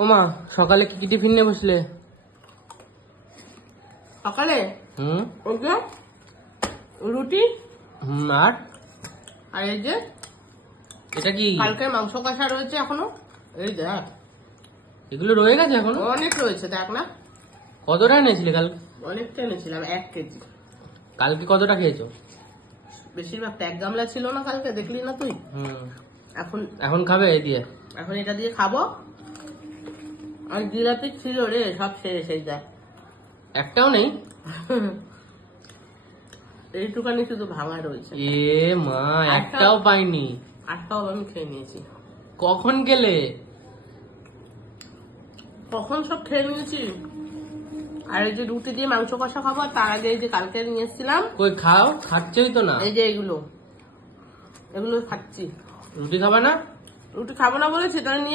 ও মা, সকালে কি কি টিফিন নিয়ে বসলে? সকালে ওই যে রুটি আর আর এই যে এটা কি? কালকে মাংস কষা রয়েছে এখনো। এই দেখ এগুলো রয়ে গেছে এখনো? অনেক রয়েছে, দেখ না কতটা এনেছিলে কালকে? অনেকটা এনেছিলাম, 1 কেজি। কালকে কতটা খেয়েছো? বেশিরভাগটা 1 গামলা ছিল না কালকে, দেখলি না তুই? এখন এখন খাবে এই দিয়ে? এখন এটা দিয়ে খাবো। আর জিলাপি ছিল রে, সব শেষ। এই দেখ একটাও নেই? এইটুকানি শুধু ভাঙা রয়েছে। এ মা, একটাও পাইনি? 8টাও আমি খেয়ে নিয়েছি। কখন গেলে? কখন সব খেয়ে নিয়েছি। আর এই যে রুটি দিয়ে মাংস কষা খাবো, আর তার আগে এই যে কালকে নিয়ে এসেছিলাম। কই খাও, খাচ্ছই তো না। এই যে এগুলো খাচ্ছি। রুটি খাবা না? রুটি খাবো না বলেছি, তাহলে নিয়ে